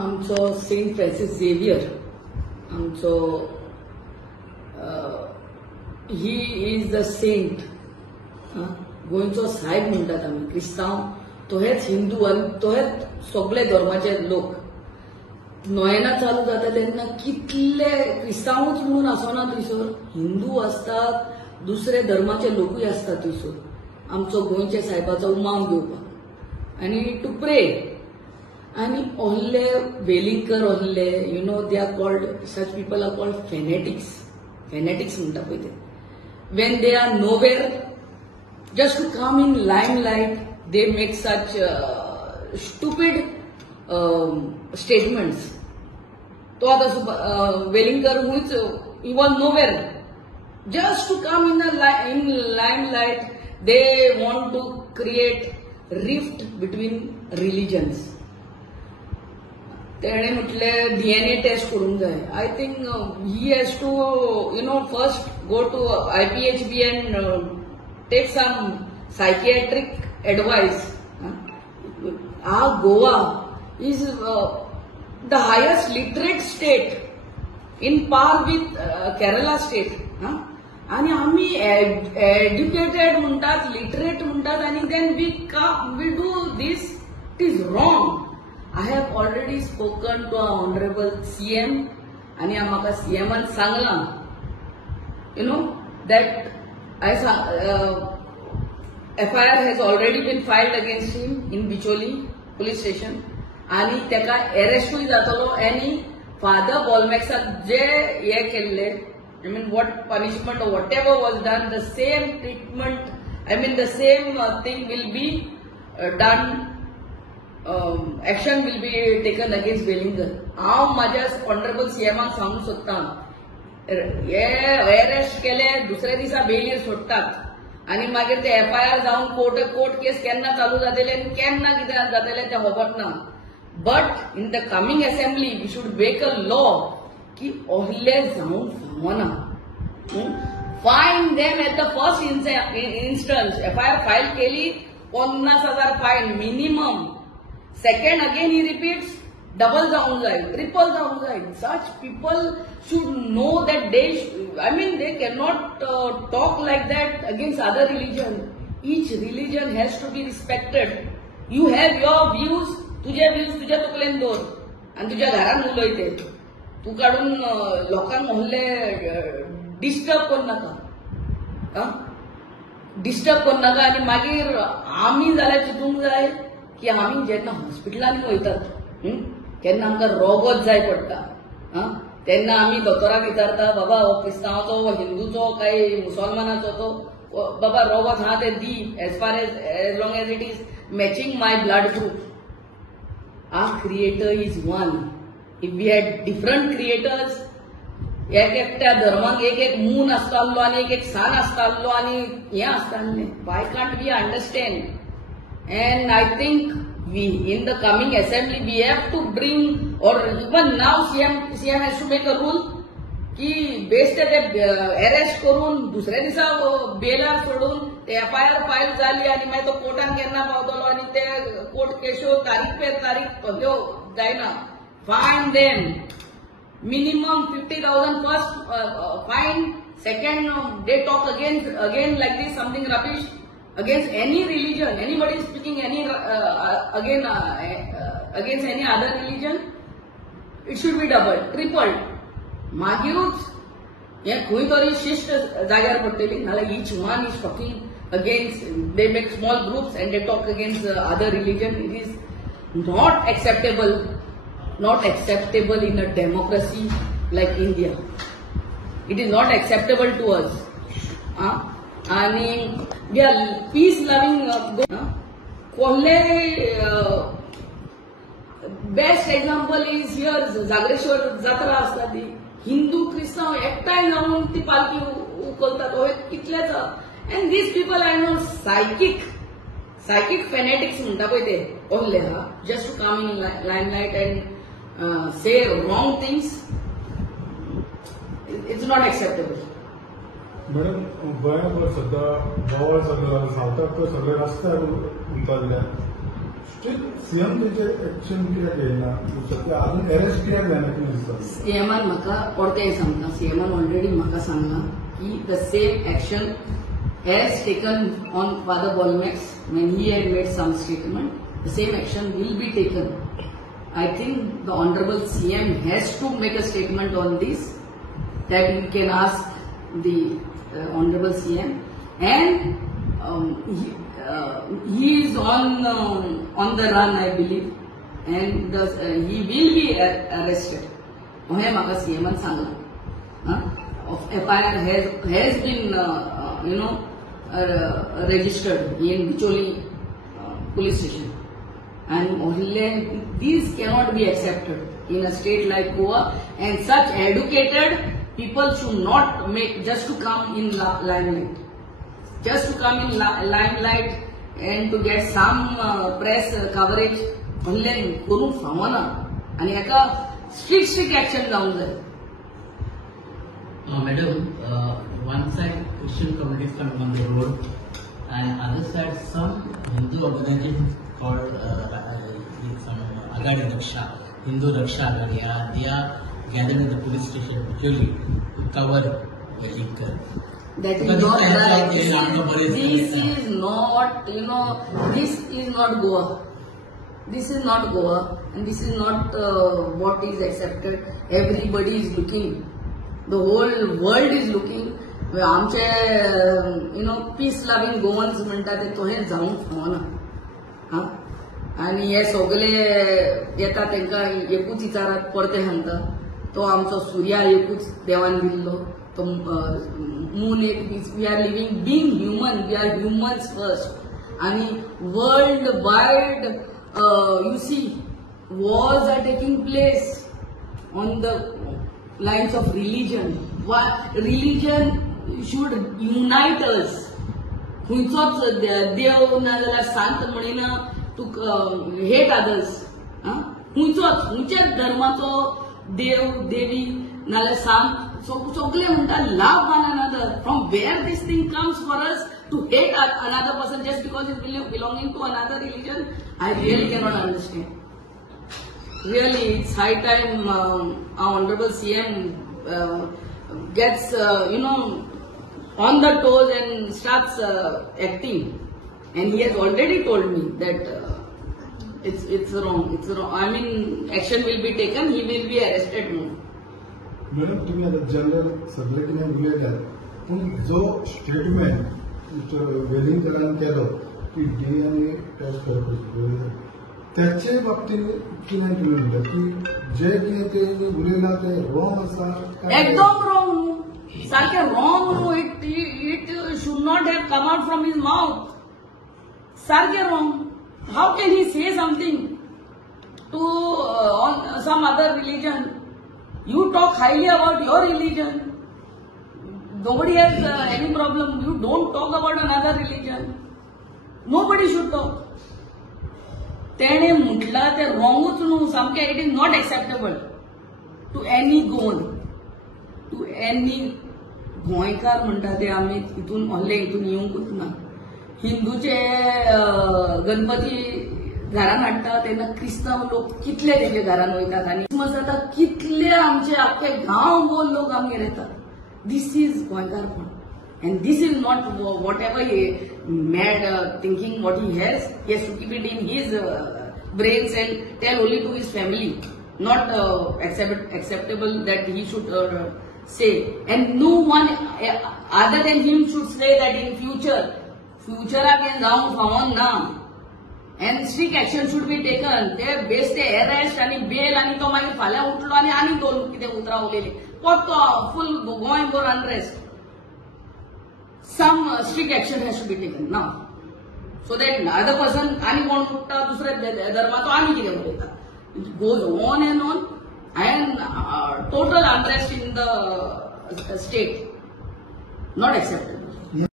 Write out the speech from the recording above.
आमचो Saint Francis Xavier आमचो he is the Saint गोंयचो साहेब म्हणटात आमी क्रिस्तांव तो हेच हिंदू आनी तो हेच सगळे धर्माचे लोक नोयना चालू जाता तेन्ना कितले क्रिस्तांवूच म्हणून आसना थंयसर हिंदू असतात दुसरे धर्माचे लोकूय असतात थंयसर आमचो गोंयच्या साहेबाचो उमाम घेवपाक आनी टू प्रे आनी ohले वेलिंगकर ohले you know they are called such people are called fanatics म्हणटा पळय ते when they are nowhere just to come in limelight they make such stupid statements तो आता Welingkar he was nowhere just to come in limelight they want to create rift between religions तेणे म्हटले DNA test करूंक जाय I think he has to you know first go to IPHB and take some psychiatric advice. Our Goa is the highest literate state in par with Kerala state. आणि आम्ही educated म्हणतात literate म्हणतात आणि then we do this it is wrong. I have already spoken to our honorable CM आणि म्हाका CMन सांगला you know that FIR has already been filed against him in Bicholi police station आणि तेका अरेस्टूय जातलो आणि फादर बॉलमॅक्साक जे हे केल्ले I mean what punishment or whatever was done the same treatment I mean the same thing will be done action will be taken against Wellinger. हांव माझ्या honourable CMक सांगू सोदता हे अरेस्ट केले दुसऱ्या दिसा बेलीर सोडटात आणि मागीर ते FIR जावन कोर्ट केस केन्ना चालू जातले आनी केन्ना कितें जातले ते खबर ना. But in the coming assembly we should make a law की ohले जावंक फावना. Fine them at the first instance FIR file केली 50,000 fine minimum. Second again he repeats double जावंक जाय ट्रिपल जावंक जाय. Such people should know that they cannot talk like that against other religion. Each religion has to be respected. You have your views तुझे views तुझ्या तकलेन दवर आणि तुझ्या घरान उलयते तू काढून लोकांक ohले डिस्टर्ब करू नाका डिस्टर्ब करू नाका. आणि मागीर आमी जाल्यार चिंतूंक जाय की आम्ही जेन्ना हॉस्पिटलांनी वयतात तेन्ना आमकां रोगोच जाय पडटा तेन्ना आमी दोतोराक विचारता बाबा हो क्रिस्तांवाचो हो हिंदूचो काय मुसलमानाचो तो बाबा रोगोच हा ते the as far as long as it is matching my blood group. Our creator is one. If we had different creators एक एकट्या धर्माक एक मून आसतालो आनी एक सन आसतालो आनी हें आसतालें why can't we understand. And I think we, in the coming assembly, we have to bring, or even now CM has to make a rule कि बेस्ट ते अरेस्ट करून दुसऱ्या दिसा बेलार सोडून ते FIR फायल जाली आणि मागीर तो कोर्टान केन्ना पावतलो आणि ते कोर्ट केसो तारीख पे तारीख त्यो जायना. फायन देम मिनिमम 50,000 फर्स्ट फायन. Second they talk again like this something rubbish against any religion, anybody is speaking against any other religion, it should be doubled, tripled. मागीरूच हे खंय तरी शिष्ट जाग्यार पडटली नाल्यार each one is talking against, they make small groups and they talk against other religion. It is not acceptable in a democracy like India. It is not acceptable to us. आणि we are peace loving कोल्हे best example is here Jagreshwar जात्रा आसता ती हिंदू क्रिस्तांव एकठांय जावन ती पालखी उखलतात हो कितलेच. And these people I know psychic fanatics म्हणटा पळय ते ओहले just to come in limelight and say wrong things. It's not acceptable. Madam गोंयांत सध्या बोवाळ चल्ला सावथाक तर सगळे रस्त्यार उरताले सीएम तेचे एक्शन कित्याक घेयना सध्या अजून अरेस्ट कित्याक जायना कितें दिसता सीएमान म्हाका परतें सांगता सीएमान ऑलरेडी म्हाका सांगला की the same action has taken on Father Bolmax when he had made some statement, the same action will be taken. I think the Honorable CM has to make a statement on this, that we can ask the Honorable CM, and he is on the run, I believe, and he will be arrested. हे म्हाका CM सांगला. FIR has been registered in Bicholi police station, and these cannot be accepted in a state like Goa, and such educated people should not make just to come in limelight, and to get some press coverage. करून फावना आणि एका strict action जावंक जाय. Madam, one side Christian communities come on the road, and other side some Hindu organizations called some Agadi Raksha, Hindu Raksha Agadi, they are gathered at the police station Bicholi to cover the liquor. That is not right. This is not, this is not Goa. This is not Goa, and this is not what is accepted. Everybody is looking. The whole world is looking. आमचे peace loving Goans म्हणटा ते तोहें जावंक फावना. आनी हे सगळे येता तांकां एकूच विचारात परते सांगता तो आमचो सुर्या एकूच देवान दिल्लो तो मून एक we are living being human, we are humans first. आनी world wide you see wars are taking place on the lines of religion. Religion should unite us. खंयचोच देव नाजाल्यार सांत म्हणिना टू हेट अदर्स. खंयच्याच धर्माचो देव देवी नाल्यार सांत सगळे म्हणटा love one another. From where this thing comes for us to hate another person just because he's belonging to another religion, I really cannot understand. Really, it's high time our Honorable CM gets, on the toes and starts acting. And he has already told me that it's wrong. It's wrong. I mean, action will be taken. He will be arrested more. Madam तुम्ही आता general सगळे कितें उलयल्यात पूण जो statement वेलिंगकरान केलो की DNA taste करपाची त्याचे बाबतीत कितें तुमी म्हणटात की जे कितें ते उलयला ते रॉंग आसा एकदम रॉंग. सारखे wrong. It should not have come out from his mouth. सारखे wrong. How can he say something to on some other religion? You talk highly about your religion. Nobody has any problem. You don't talk about another religion. Nobody should talk. तेणे म्हटला ते रॉंगूच न्हू सामकें. It is not acceptable to any Goan, to any गोंयकार म्हणटा ते आमी हितून व्हडले हितून येवंकूच ना. हिंदूचे गणपती घरान हाडटा तेन्ना क्रिस्तांव लोक कितले तेंचे घरान वयतात आनी क्रिसमस जाता कितले आमचे आख्खे गांव गोल लोक आमगेर येतात. दिस इज गोंयकारपण. And this is not whatever mad thinking what he has to keep it in his brains and tell only to his family. Not acceptable that he should say. And no one other than him should say that in future again जावंक फावोन ना. And strict action should be taken. They based the arrest and bail and तो मागीर फाल्यां उठलो आनी दोन कितें उतरां उलयली पडतो full गोंयभर unrest. Some strict action has to be taken now, so that other person आणि कोण उठता दुसऱ्या धर्माचो आनी कितें उलयता. It goes on and total unrest in the state. Not acceptable.